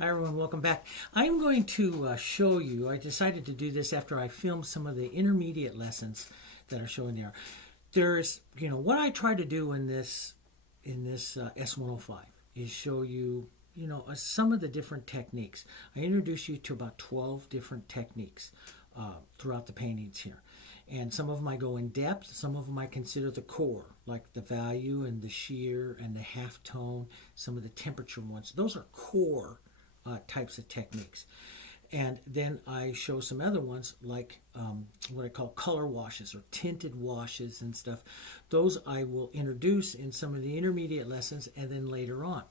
Hi everyone, welcome back. I'm going to show you, I decided to do this after I filmed some of the intermediate lessons that are shown there. There's, what I try to do in this S105 is show you, some of the different techniques. I introduce you to about 12 different techniques throughout the paintings here. And some of them I go in depth, some of them I consider the core, like the value and the sheer and the half tone, some of the temperature ones. Those are core types of techniques. And then I show some other ones like what I call color washes or tinted washes and stuff. Those I will introduce in some of the intermediate lessons and then later on.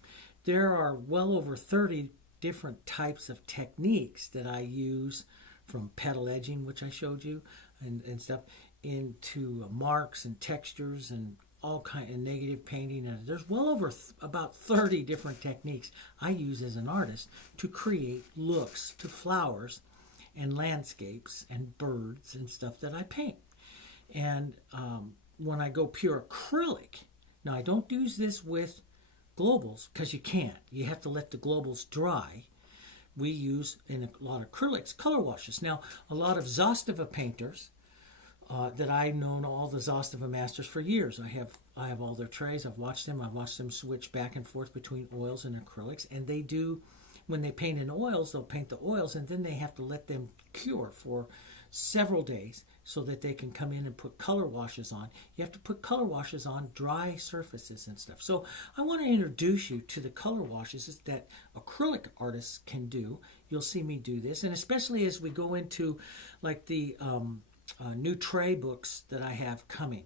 There are well over 30 different types of techniques that I use, from petal edging, which I showed you, and stuff, into marks and textures and all kind of negative painting. And there's well over about 30 different techniques I use as an artist to create looks to flowers and landscapes and birds and stuff that I paint. And when I go pure acrylic, now I don't use this with globals because you can't. You have to let the globals dry. We use in a lot of acrylics color washes. Now, a lot of Zastava painters that I've known, all the Zastava masters for years. I have all their trays. I've watched them switch back and forth between oils and acrylics. And they do, when they paint in oils, they'll paint the oils and then they have to let them cure for several days so that they can come in and put color washes on. You have to put color washes on dry surfaces and stuff. So I want to introduce you to the color washes that acrylic artists can do. You'll see me do this, and especially as we go into like the new tray books that I have coming,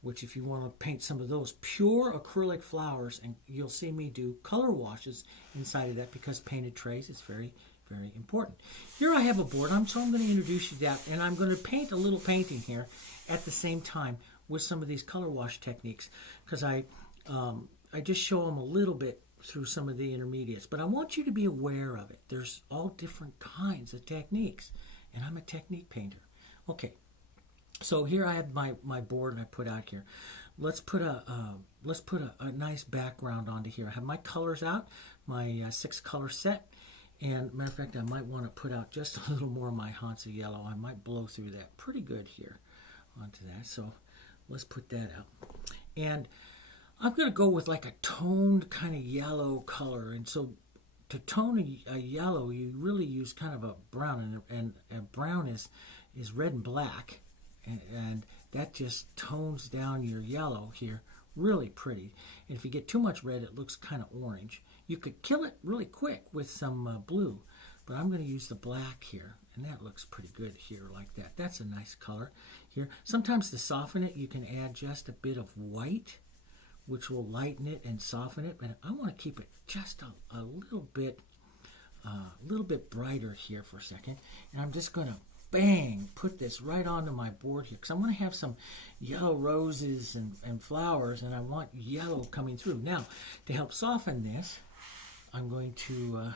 which if you want to paint some of those pure acrylic flowers, and you'll see me do color washes inside of that because painted trays is very, very important. Here I have a board, so I'm going to introduce you to that, and I'm going to paint a little painting here at the same time with some of these color wash techniques because I just show them a little bit through some of the intermediates, but I want you to be aware of it. There's all different kinds of techniques, and I'm a technique painter. Okay, so here I have my board I put out here. Let's put a nice background onto here. I have my colors out, my 6-color set. And matter of fact, I might want to put out just a little more of my Hansa yellow. I might blow through that pretty good here onto that. So let's put that out. And I'm going to go with like a toned kind of yellow color. And so to tone a yellow, you really use kind of a brown. And brown is red and black. And that just tones down your yellow here really pretty. And if you get too much red, it looks kind of orange. You could kill it really quick with some blue, but I'm going to use the black here, and that looks pretty good here like that. That's a nice color here. Sometimes to soften it, you can add just a bit of white, which will lighten it and soften it. But I want to keep it just a little bit brighter here for a second, and I'm just going to bang, put this right onto my board here because I want to have some yellow roses and flowers, and I want yellow coming through. Now, to help soften this, I'm going to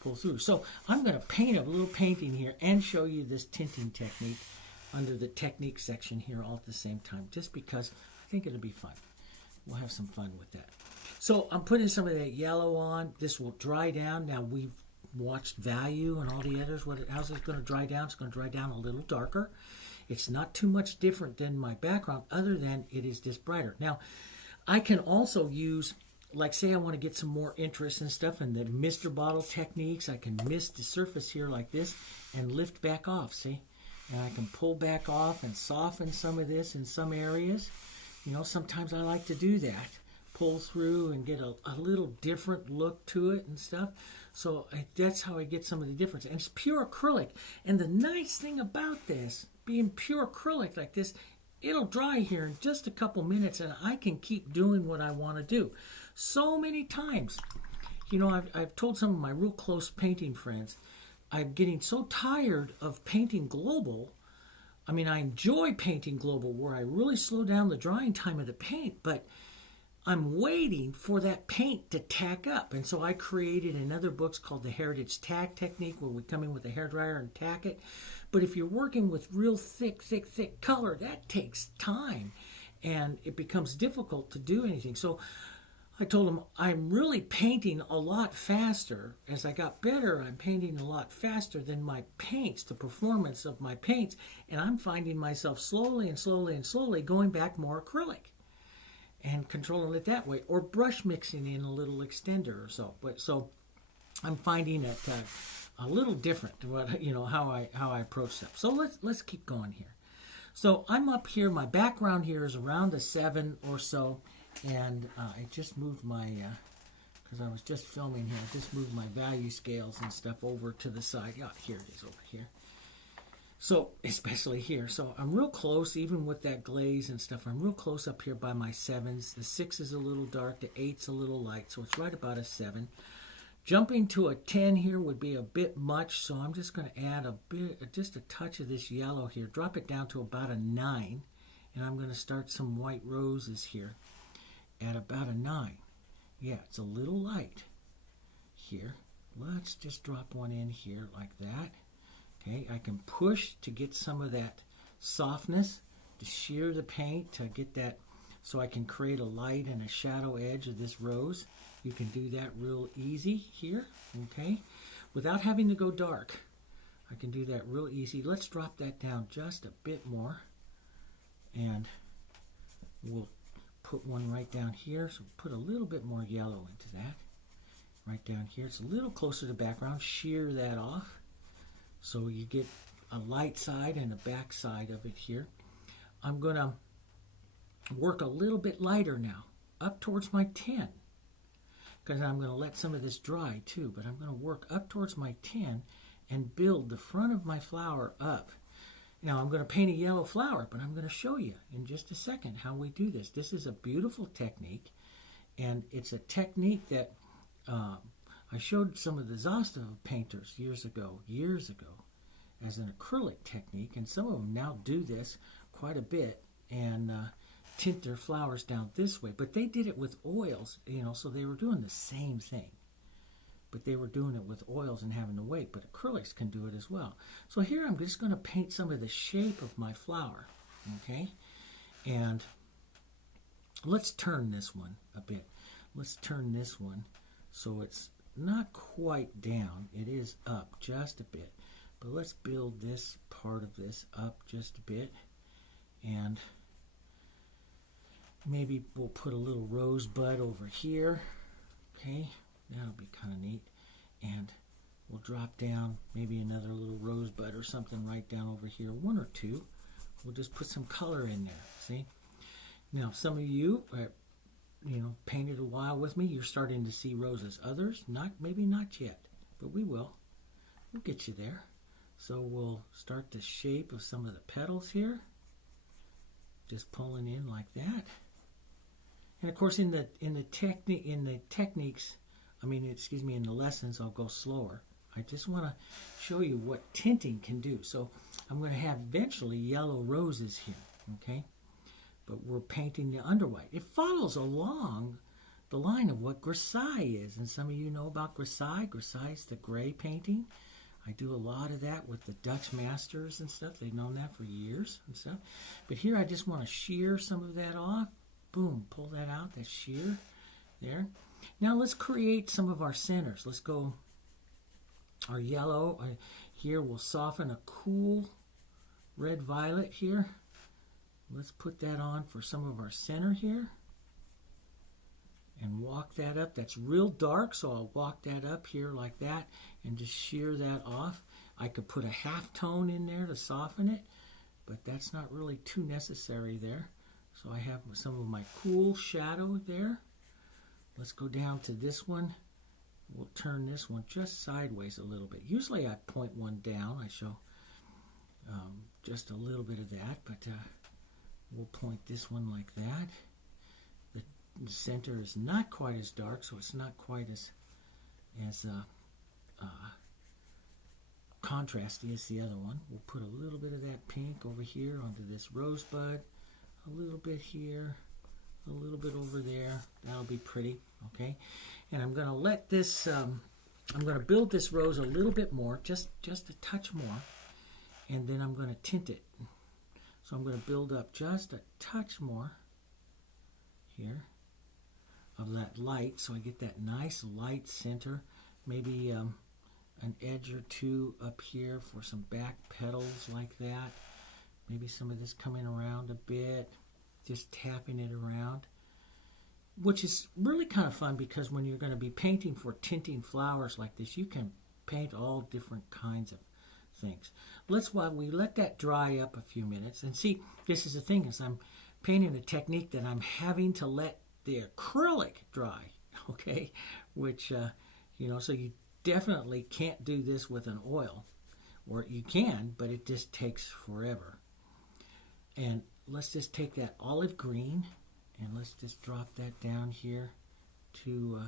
pull through. So I'm going to paint a little painting here and show you this tinting technique under the technique section here all at the same time, just because I think it'll be fun. We'll have some fun with that. So I'm putting some of that yellow on. This will dry down. Now we've watched value and all the others. How's it going to dry down? It's going to dry down a little darker. It's not too much different than my background other than it is just brighter. Now, I can also use, like say I want to get some more interest and stuff in the mister bottle techniques. I can mist the surface here like this and lift back off, see? And I can pull back off and soften some of this in some areas. Sometimes I like to do that. Pull through and get a little different look to it and stuff. So that's how I get some of the difference. And it's pure acrylic. And the nice thing about this, being pure acrylic like this, it'll dry here in just a couple minutes and I can keep doing what I want to do. So many times, I've told some of my real close painting friends, I'm getting so tired of painting global. I mean, I enjoy painting global where I really slow down the drying time of the paint, but I'm waiting for that paint to tack up. And so I created another book called the Heritage Tack Technique where we come in with a hairdryer and tack it. But if you're working with real thick color, that takes time and it becomes difficult to do anything. So I told him I'm really painting a lot faster. As I got better, I'm painting a lot faster than my paints, the performance of my paints, and I'm finding myself slowly and slowly and slowly going back more acrylic and controlling it that way, or brush mixing in a little extender or so. But so I'm finding it a little different, how I approach stuff. So let's keep going here. So I'm up here. My background here is around a 7 or so. And I just moved my, because I was just filming here, I just moved my value scales and stuff over to the side. Yeah, here it is over here. So, especially here. So I'm real close, even with that glaze and stuff. I'm real close up here by my 7s. The 6 is a little dark, the 8's a little light, so it's right about a 7. Jumping to a 10 here would be a bit much, so I'm just going to add just a touch of this yellow here. Drop it down to about a 9, and I'm going to start some white roses here. At about a 9. Yeah, it's a little light here. Let's just drop one in here like that. Okay, I can push to get some of that softness, to shear the paint, to get that, so I can create a light and a shadow edge of this rose. You can do that real easy here, okay, without having to go dark. I can do that real easy. Let's drop that down just a bit more, and we'll put one right down here, so put a little bit more yellow into that. Right down here, it's a little closer to the background. Shear that off, so you get a light side and a back side of it here. I'm going to work a little bit lighter now, up towards my 10, because I'm going to let some of this dry too, but I'm going to work up towards my 10 and build the front of my flower up. Now, I'm going to paint a yellow flower, but I'm going to show you in just a second how we do this. This is a beautiful technique, and it's a technique that I showed some of the Zasta painters years ago, as an acrylic technique, and some of them now do this quite a bit and tint their flowers down this way. But they did it with oils, so they were doing the same thing. But they were doing it with oils and having to wait. But acrylics can do it as well. So here I'm just going to paint some of the shape of my flower, okay? And let's turn this one a bit. Let's turn this one so it's not quite down. It is up just a bit. But let's build this part of this up just a bit. And maybe we'll put a little rosebud over here, okay? That'll be kind of neat. And we'll drop down maybe another little rosebud or something right down over here. 1 or 2. We'll just put some color in there, see? Now, some of you, painted a while with me, you're starting to see roses. Others, maybe not yet, but we will. We'll get you there. So we'll start the shape of some of the petals here. Just pulling in like that. And of course, in the lessons, I'll go slower. I just want to show you what tinting can do. So I'm going to have eventually yellow roses here, okay? But we're painting the underwhite. It follows along the line of what grisaille is. And some of you know about grisaille. Grisaille is the gray painting. I do a lot of that with the Dutch masters and stuff. They've known that for years and stuff. But here I just want to shear some of that off. Boom, pull that out, that shear there. Now let's create some of our centers. Let's go, our yellow, here we'll soften a cool red violet here. Let's put that on for some of our center here. And walk that up. That's real dark, so I'll walk that up here like that and just shear that off. I could put a half tone in there to soften it, but that's not really too necessary there. So I have some of my cool shadow there. Let's go down to this one. We'll turn this one just sideways a little bit. Usually I point one down. I show just a little bit of that, but we'll point this one like that. The center is not quite as dark, so it's not quite as contrasty as the other one. We'll put a little bit of that pink over here onto this rosebud, a little bit here, a little bit over there. That'll be pretty, okay? And I'm going to let this, I'm going to build this rose a little bit more, just a touch more, and then I'm going to tint it. So I'm going to build up just a touch more here. of that light, so I get that nice light center. Maybe an edge or two up here for some back petals like that. Maybe some of this coming around a bit, just tapping it around, which is really kind of fun because when you're going to be painting for tinting flowers like this, you can paint all different kinds of things. While we let that dry up a few minutes, and see, this is the thing, is I'm painting a technique that I'm having to let the acrylic dry, okay, which, so you definitely can't do this with an oil, or you can, but it just takes forever. And let's just take that olive green and let's just drop that down here to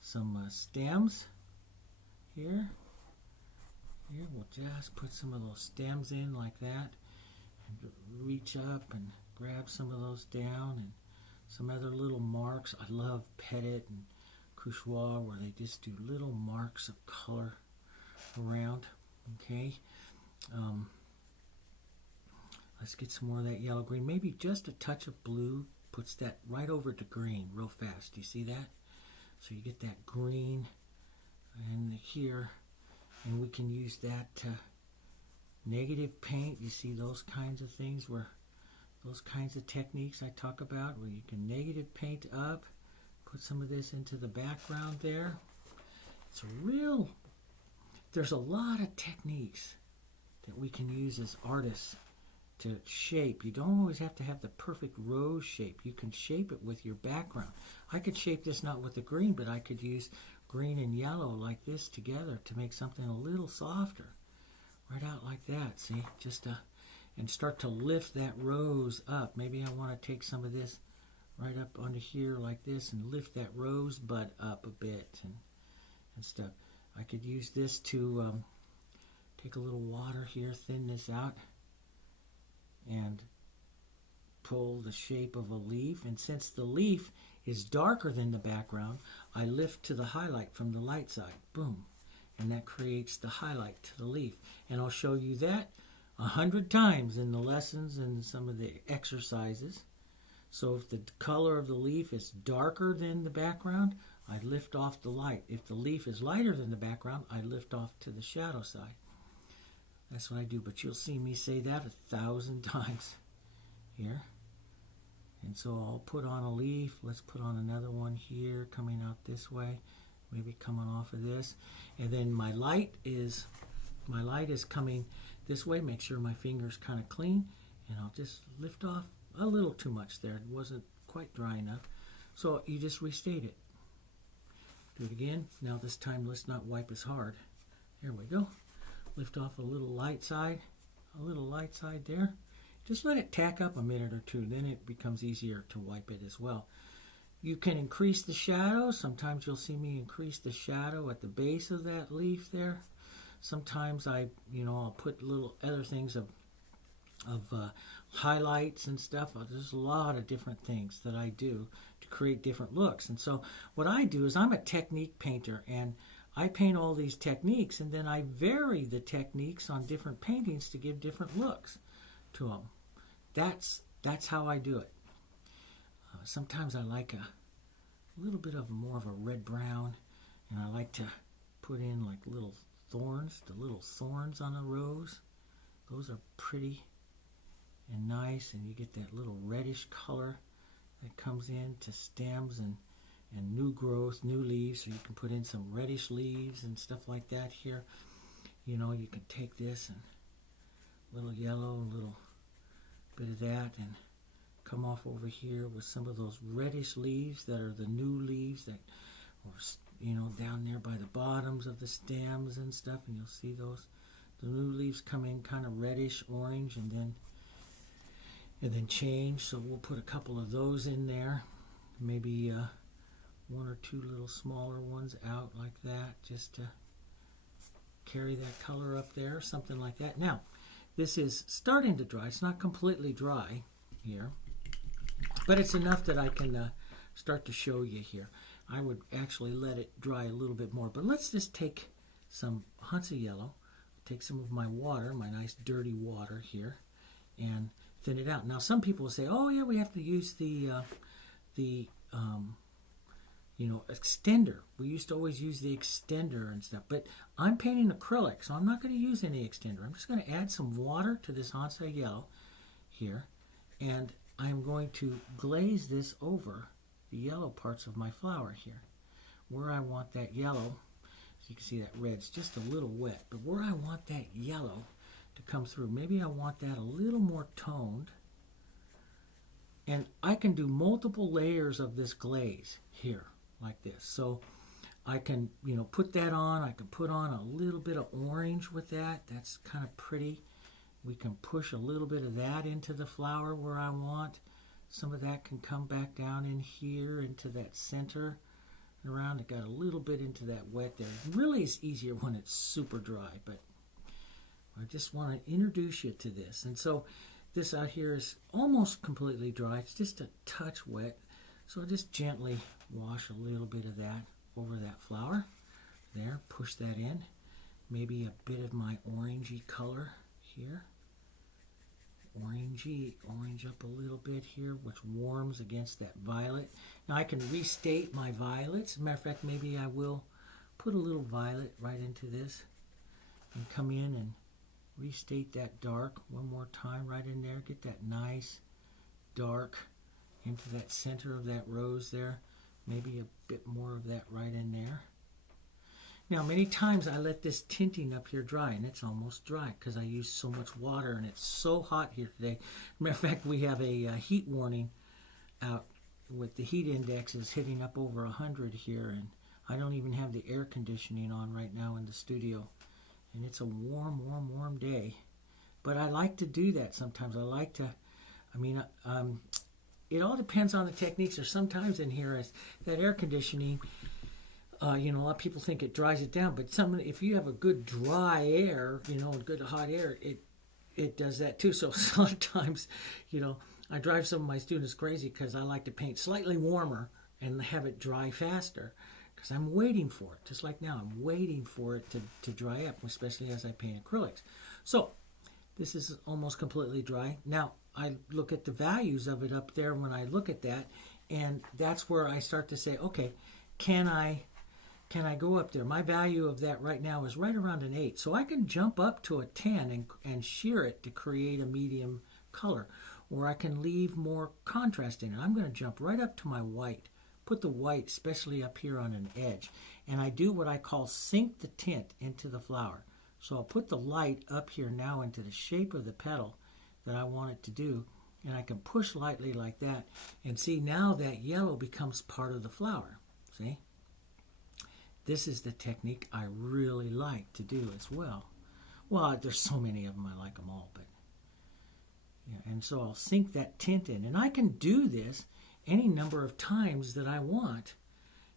some stems here. Here, we'll just put some of those stems in like that and reach up and grab some of those down, and some other little marks. I love Petit and Couchoir where they just do little marks of color around. Okay. Let's get some more of that yellow green. Maybe just a touch of blue puts that right over to green real fast. Do you see that? So you get that green and here, and we can use that negative paint. You see those kinds of things, where those kinds of techniques I talk about, where you can negative paint up, put some of this into the background there. There's a lot of techniques that we can use as artists to shape. You don't always have to have the perfect rose shape. You can shape it with your background. I could shape this not with the green, but I could use green and yellow like this together to make something a little softer. Right out like that, see? And start to lift that rose up. Maybe I want to take some of this right up onto here like this and lift that rose bud up a bit and stuff. I could use this to take a little water here, thin this out, and pull the shape of a leaf. And since the leaf is darker than the background, I lift to the highlight from the light side. Boom. And that creates the highlight to the leaf. And I'll show you that 100 times in the lessons and some of the exercises. So if the color of the leaf is darker than the background, I lift off the light. If the leaf is lighter than the background, I lift off to the shadow side. That's what I do, but you'll see me say that 1,000 times here. And so I'll put on a leaf. Let's put on another one here, coming out this way, maybe coming off of this. And then my light is coming this way. Make sure my finger's kind of clean, and I'll just lift off a little too much there. It wasn't quite dry enough. So you just restate it. Do it again. Now this time let's not wipe as hard. There we go. Lift off a little light side there. Just let it tack up a minute or two, then it becomes easier to wipe it as well. You can increase the shadow. Sometimes you'll see me increase the shadow at the base of that leaf there. Sometimes I'll put little other things of highlights and stuff. There's a lot of different things that I do to create different looks. And so what I do is I'm a technique painter, and I paint all these techniques, and then I vary the techniques on different paintings to give different looks to them. That's how I do it. Sometimes I like a little bit of more of a red-brown, and I like to put in like little thorns, the little thorns on a rose. Those are pretty and nice, and you get that little reddish color that comes in to stems and new growth, new leaves, so you can put in some reddish leaves and stuff like that here. You can take this and a little yellow, a little bit of that, and come off over here with some of those reddish leaves that are the new leaves that are, down there by the bottoms of the stems and stuff, and you'll see the new leaves come in kind of reddish orange and then change. So we'll put a couple of those in there, maybe one or two little smaller ones out like that, just to carry that color up there, something like that. Now, this is starting to dry. It's not completely dry here, but it's enough that I can start to show you here. I would actually let it dry a little bit more, but let's just take some hunts of yellow, take some of my water, my nice dirty water here, and thin it out. Now, some people will say, oh yeah, we have to use the extender. We used to always use the extender and stuff, but I'm painting acrylic, so I'm not going to use any extender. I'm just going to add some water to this Hansa yellow here, and I'm going to glaze this over the yellow parts of my flower here. Where I want that yellow, so you can see that red's just a little wet, but where I want that yellow to come through, maybe I want that a little more toned. And I can do multiple layers of this glaze here, like this. So I can, put that on. I can put on a little bit of orange with that. That's kind of pretty. We can push a little bit of that into the flower where I want. Some of that can come back down in here into that center and around. It got a little bit into that wet there. Really, it's easier when it's super dry, but I just want to introduce you to this. And so this out here is almost completely dry. It's just a touch wet. So I'll just gently wash a little bit of that over that flower. There, push that in. Maybe a bit of my orangey color here. Orange up a little bit here, which warms against that violet. Now I can restate my violets. As a matter of fact, maybe I will put a little violet right into this and come in and restate that dark one more time right in there. Get that nice dark into that center of that rose there. Maybe a bit more of that right in there. Now, many times I let this tinting up here dry, and it's almost dry because I use so much water, and it's so hot here today. Matter of fact, we have a heat warning out with the heat indexes hitting up over 100 here, and I don't even have the air conditioning on right now in the studio. And it's a warm day. But I like to do that sometimes. I like to, it all depends on the techniques. There's sometimes in here as that air conditioning, a lot of people think it dries it down, but if you have a good dry air, good hot air, it does that too. So sometimes, I drive some of my students crazy because I like to paint slightly warmer and have it dry faster. Because I'm waiting for it, just like now. I'm waiting for it to dry up, especially as I paint acrylics. So this is almost completely dry. Now I look at the values of it up there when I look at that, and that's where I start to say, okay, can I go up there? My value of that right now is right around an 8. So I can jump up to a 10 and shear it to create a medium color. Or I can leave more contrast in it. I'm going to jump right up to my white. Put the white, especially up here on an edge. And I do what I call sink the tint into the flower. So I'll put the light up here now into the shape of the petal that I want it to do. And I can push lightly like that. And see, now that yellow becomes part of the flower. See? This is the technique I really like to do as well. Well, there's so many of them, I like them all. But yeah, and so I'll sink that tint in. And I can do this any number of times that I want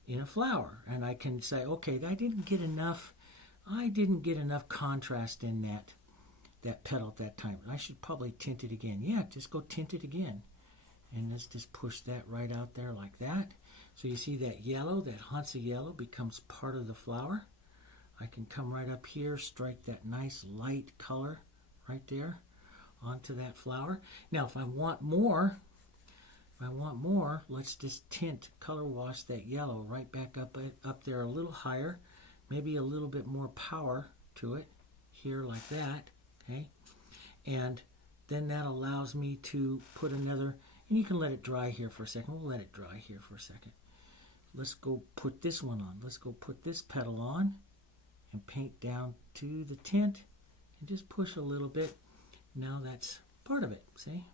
in a flower. And I can say, okay, I didn't get enough contrast in that petal at that time. I should probably tint it again. Yeah, just go tint it again. And let's just push that right out there like that. So you see that yellow, that Hansa yellow becomes part of the flower. I can come right up here, strike that nice light color right there onto that flower. Now if I want more, let's just tint, color wash that yellow right back up there a little higher, maybe a little bit more power to it here like that, okay? And then that allows me to put another, and you can let it dry here for a second. We'll let it dry here for a second. Let's go put this one on. Let's go put this petal on and paint down to the tint and just push a little bit. Now that's part of it, see?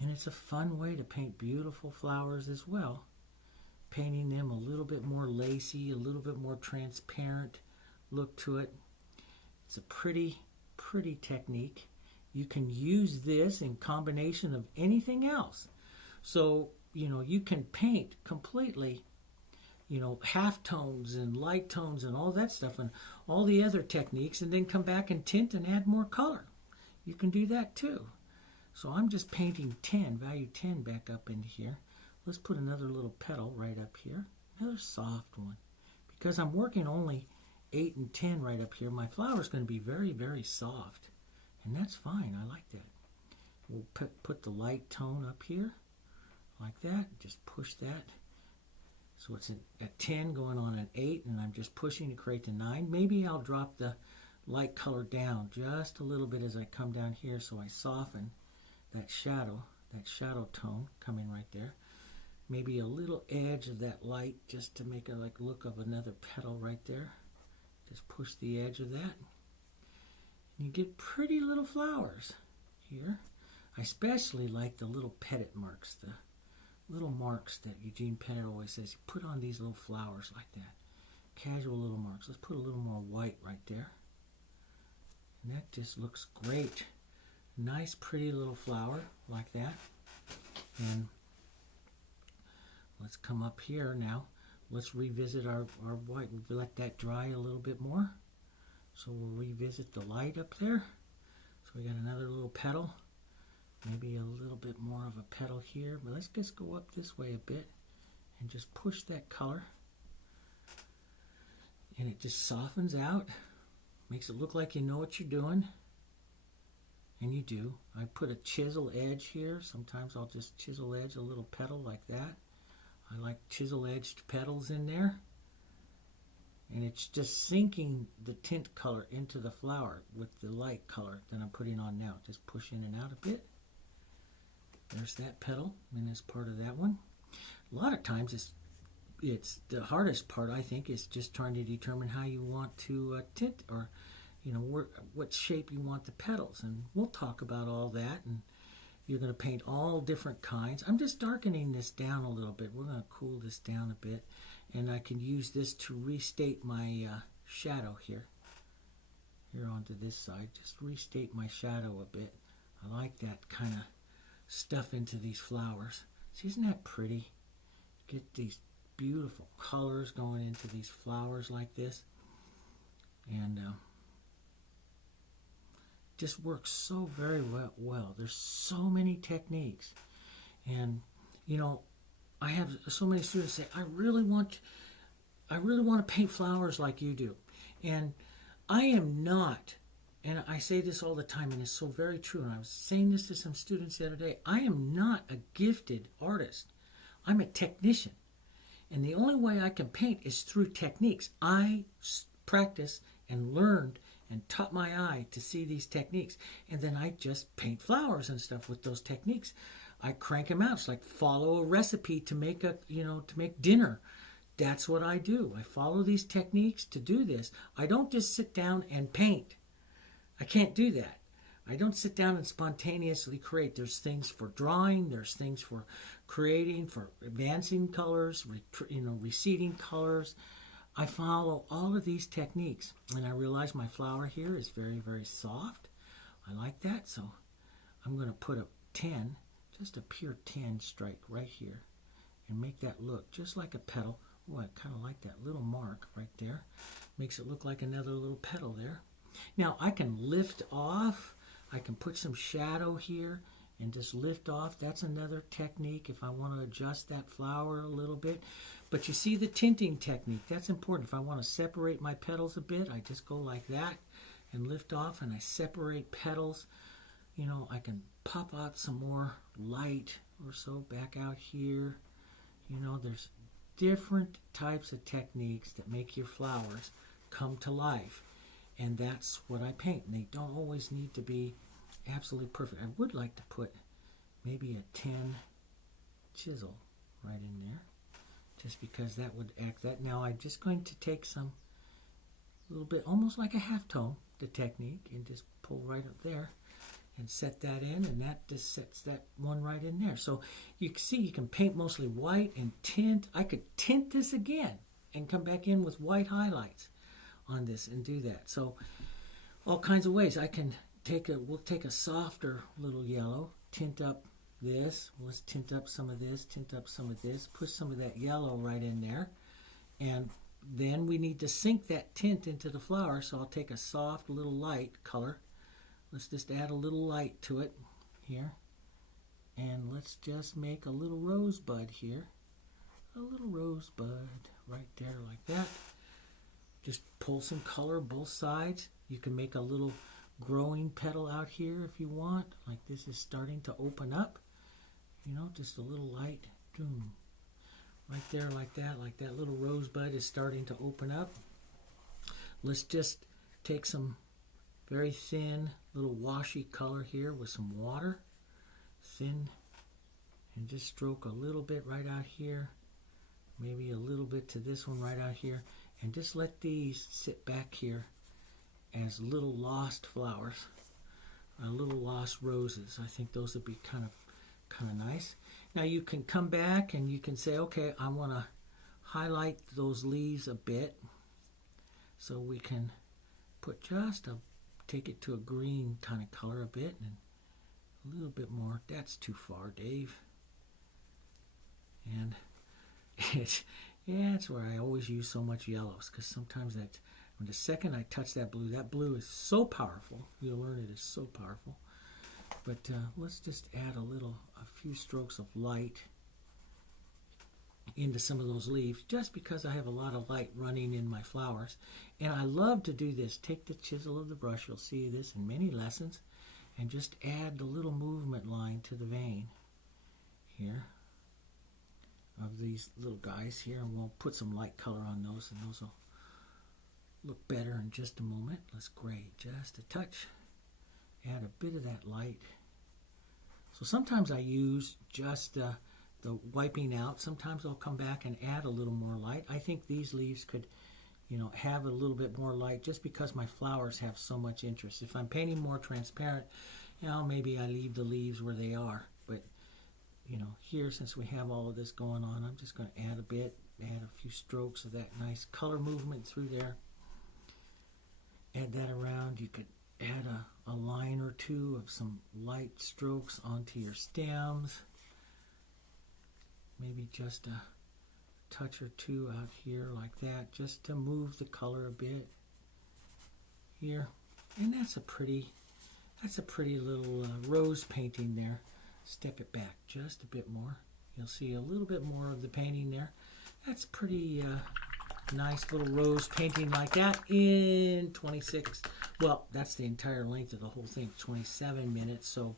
And it's a fun way to paint beautiful flowers as well. Painting them a little bit more lacy, a little bit more transparent look to it. It's a pretty technique. You can use this in combination of anything else. So, you can paint completely, half tones and light tones and all that stuff and all the other techniques, and then come back and tint and add more color. You can do that too. So I'm just painting 10, value 10 back up into here. Let's put another little petal right up here, another soft one. Because I'm working only 8 and 10 right up here, my flower is going to be very, very soft. And that's fine, I like that. We'll put the light tone up here, like that, just push that. So it's a 10 going on an 8, and I'm just pushing to create the 9. Maybe I'll drop the light color down just a little bit as I come down here, so I soften that shadow tone coming right there. Maybe a little edge of that light just to make a look of another petal right there. Just push the edge of that. And you get pretty little flowers here. I especially like the little petit marks, the little marks that Eugene Pennant always says. You put on these little flowers like that. Casual little marks. Let's put a little more white right there. And that just looks great. Nice, pretty little flower like that. And let's come up here now. Let's revisit our white. We'll let that dry a little bit more. So we'll revisit the light up there. So we got another little petal. Maybe a little bit more of a petal here. But let's just go up this way a bit and just push that color. And it just softens out. Makes it look like you know what you're doing. And you do. I put a chisel edge here. Sometimes I'll just chisel edge a little petal like that. I like chisel edged petals in there. And it's just sinking the tint color into the flower with the light color that I'm putting on now. Just push in and out a bit. There's that petal, and that's part of that one. A lot of times it's the hardest part, I think, is just trying to determine how you want to tint, or what shape you want the petals. And we'll talk about all that, and you're going to paint all different kinds. I'm just darkening this down a little bit. We're going to cool this down a bit, and I can use this to restate my shadow here onto this side. Just restate my shadow a bit. I like that kind of stuff into these flowers. See, isn't that pretty? Get these beautiful colors going into these flowers like this. And just works so very well. There's so many techniques. And, I have so many students say, I really want to paint flowers like you do. And I am not, and I say this all the time, and it's so very true, and I was saying this to some students the other day, I am not a gifted artist. I'm a technician. And the only way I can paint is through techniques. I practiced and learned and taught my eye to see these techniques. And then I just paint flowers and stuff with those techniques. I crank them out. It's like follow a recipe to make to make dinner. That's what I do. I follow these techniques to do this. I don't just sit down and paint. I can't do that. I don't sit down and spontaneously create. There's things for drawing. There's things for creating, for advancing colors, receding colors. I follow all of these techniques, and I realize my flower here is very, very soft. I like that, so I'm going to put a 10, just a pure 10 strike right here, and make that look just like a petal. Oh, I kind of like that little mark right there. Makes it look like another little petal there. Now, I can lift off. I can put some shadow here and just lift off. That's another technique if I want to adjust that flower a little bit. But you see the tinting technique. That's important. If I want to separate my petals a bit, I just go like that and lift off, and I separate petals. I can pop out some more light or so back out here. There's different types of techniques that make your flowers come to life. And that's what I paint. And they don't always need to be absolutely perfect. I would like to put maybe a 10 chisel right in there, just because that would act that. Now I'm just going to take some, little bit, almost like a half tone, the technique, and just pull right up there and set that in, and that just sets that one right in there. So you can see you can paint mostly white and tint. I could tint this again and come back in with white highlights on this and do that. So all kinds of ways. We'll take a softer little yellow, tint up this. Let's tint up some of this, tint up some of this, push some of that yellow right in there. And then we need to sink that tint into the flower, so I'll take a soft little light color. Let's just add a little light to it here. And let's just make a little rosebud here. A little rosebud right there like that. Just pull some color both sides. You can make a little growing petal out here if you want. Like this is starting to open up. Just a little light. Boom. right there, like that little rosebud is starting to open up. Let's just take some very thin little washy color here with some water, thin, and just stroke a little bit right out here, maybe a little bit to this one right out here, and just let these sit back here as little lost flowers, little lost roses. I think those would be kind of nice. Now you can come back and you can say, okay, I want to highlight those leaves a bit, so we can put take it to a green kind of color a bit, and a little bit more. That's too far, Dave. And that's where I always use so much yellows, because sometimes when the second I touch that blue is so powerful. You'll learn it is so powerful. But let's just add a few strokes of light into some of those leaves, just because I have a lot of light running in my flowers. And I love to do this. Take the chisel of the brush, you'll see this in many lessons, and just add the little movement line to the vein here of these little guys here, and we'll put some light color on those, and those will look better in just a moment. Let's grade just a touch, add a bit of that light. So sometimes I use just the wiping out. Sometimes I'll come back and add a little more light. I think these leaves could, have a little bit more light, just because my flowers have so much interest. If I'm painting more transparent, maybe I leave the leaves where they are. But here, since we have all of this going on, I'm just going to add a few strokes of that nice color movement through there. Add that around. You could add a line or two of some light strokes onto your stems. Maybe just a touch or two out here like that, just to move the color a bit here. And that's a pretty little rose painting there. Step it back just a bit more. You'll see a little bit more of the painting there. That's pretty nice little rose painting like that in 26. Well, that's the entire length of the whole thing, 27 minutes. So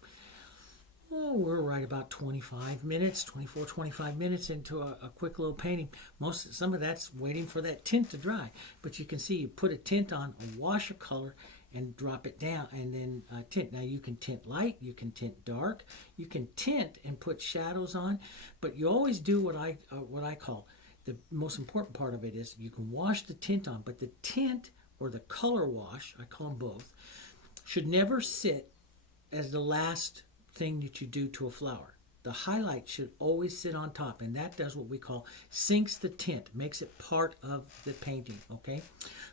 we're right about 25 minutes, 25 minutes into a quick little painting. Some of that's waiting for that tint to dry. But you can see you put a tint on, a wash of color, and drop it down, and then tint. Now you can tint light, you can tint dark, you can tint and put shadows on, but you always do what I call the most important part of it is you can wash the tint on, but the tint or the color wash, I call them both, should never sit as the last thing that you do to a flower. The highlight should always sit on top, and that does what we call sinks the tint, makes it part of the painting, okay?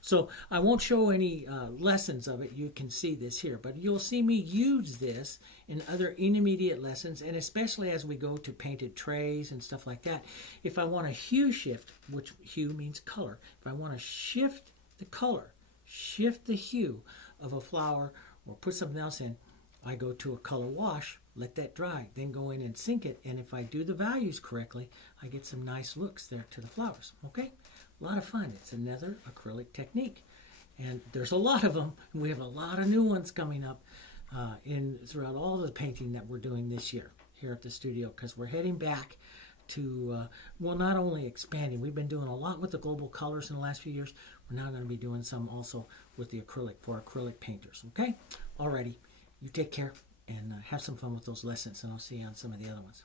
So I won't show any lessons of it. You can see this here, but you'll see me use this in other intermediate lessons, and especially as we go to painted trays and stuff like that. If I want a hue shift, which hue means color, if I want to shift the color, shift the hue of a flower or put something else in, I go to a color wash, let that dry, then go in and sink it, and if I do the values correctly, I get some nice looks there to the flowers, okay? A lot of fun. It's another acrylic technique, and there's a lot of them, and we have a lot of new ones coming up throughout all of the painting that we're doing this year here at the studio, because we're heading back to, not only expanding, we've been doing a lot with the global colors in the last few years, we're now going to be doing some also with the acrylic for acrylic painters, okay? Alrighty. You take care and have some fun with those lessons, and I'll see you on some of the other ones.